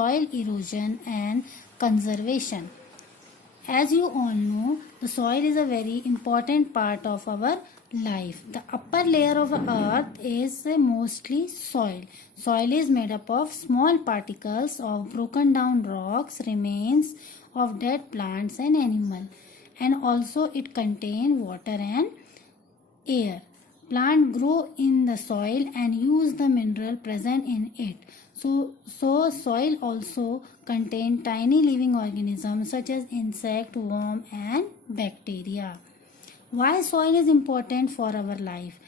soil erosion and conservation. As you all know, the soil is a very important part of our life. The upper layer of earth is mostly soil. Soil is made up of small particles of broken down rocks, remains of dead plants and animals, and also it contains water and air. Plants grow in the soil and use the mineral present in it. So soil also contains tiny living organisms such as insect, worm and bacteria. Why soil is important for our life?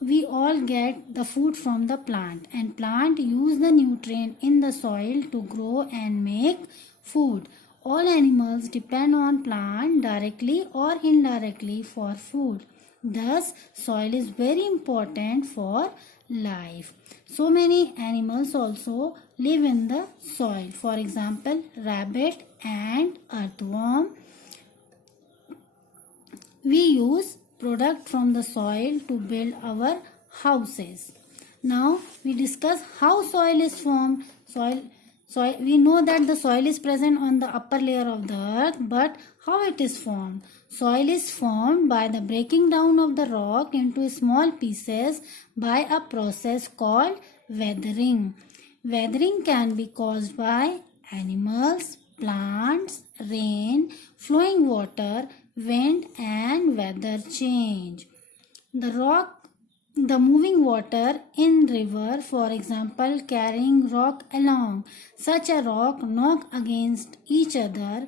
We all get the food from the plant, and plant use the nutrient in the soil to grow and make food. All animals depend on plant directly or indirectly for food. Thus, soil is very important for life. So many animals also live in the soil. For example, rabbit and earthworm. We use product from the soil to build our houses. Now we discuss how soil is formed. We know that the soil is present on the upper layer of the earth, but how it is formed? Soil is formed by the breaking down of the rock into small pieces by a process called weathering. Weathering can be caused by animals, plants, rain, flowing water, wind and weather change. The moving water in river, for example, carrying rock along. Such a rock knock against each other.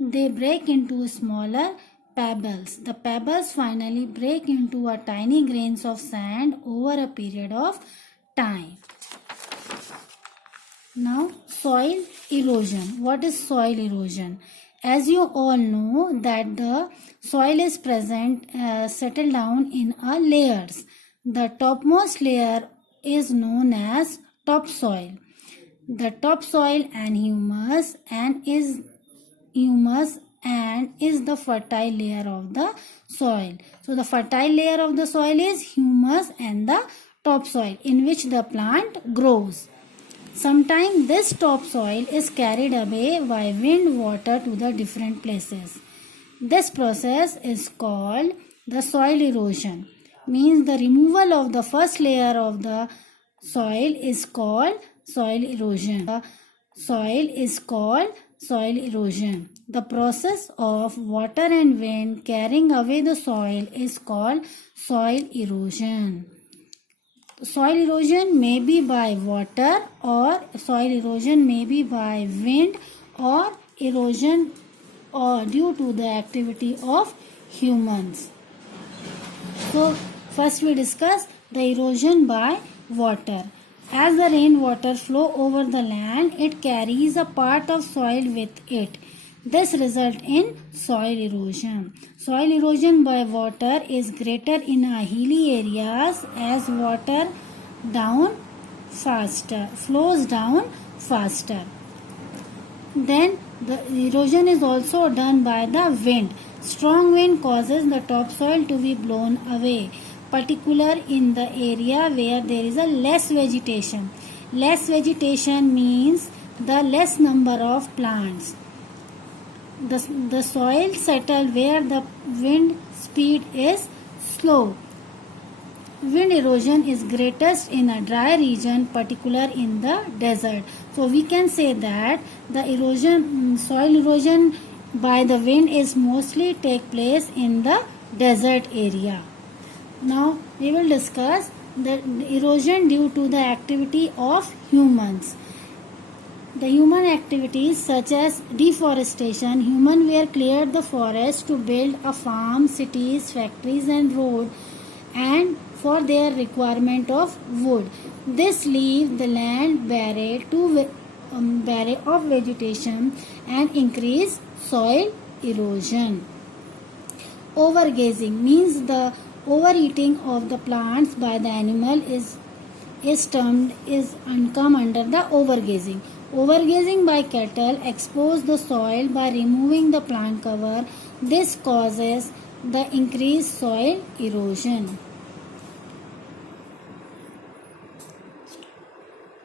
They break into smaller pebbles. The pebbles finally break into a tiny grains of sand over a period of time. Now, soil erosion. What is soil erosion? As you all know that the soil is settled down in layers. The topmost layer is known as topsoil. The topsoil and humus is the fertile layer of the soil. So the fertile layer of the soil is humus and the topsoil in which the plant grows. Sometimes this topsoil is carried away by wind water to the different places. This process is called the soil erosion. Means the removal of the first layer of the soil is called soil erosion. The soil is called soil erosion. The process of water and wind carrying away the soil is called soil erosion. Soil erosion may be by water, or soil erosion may be by wind, or erosion or due to the activity of humans. So first we discuss the erosion by water. As the rainwater flow over the land, it carries a part of soil with it. This results in soil erosion. Soil erosion by water is greater in hilly areas as water flows down faster. Then the erosion is also done by the wind. Strong wind causes the topsoil to be blown away, particularly in the area where there is a less vegetation. Less vegetation means the less number of plants. The soil settles where the wind speed is slow. Wind erosion is greatest in a dry region, particularly in the desert. So we can say that the soil erosion by the wind is mostly take place in the desert area. Now we will discuss the erosion due to the activity of humans. The human activities such as deforestation, humans were cleared the forest to build a farm, cities, factories and road, and for their requirement of wood. This leaves the land bare of vegetation and increase soil erosion. Overgrazing means the overeating of the plants by the animal come under the overgrazing. Overgrazing by cattle expose the soil by removing the plant cover. This causes the increased soil erosion.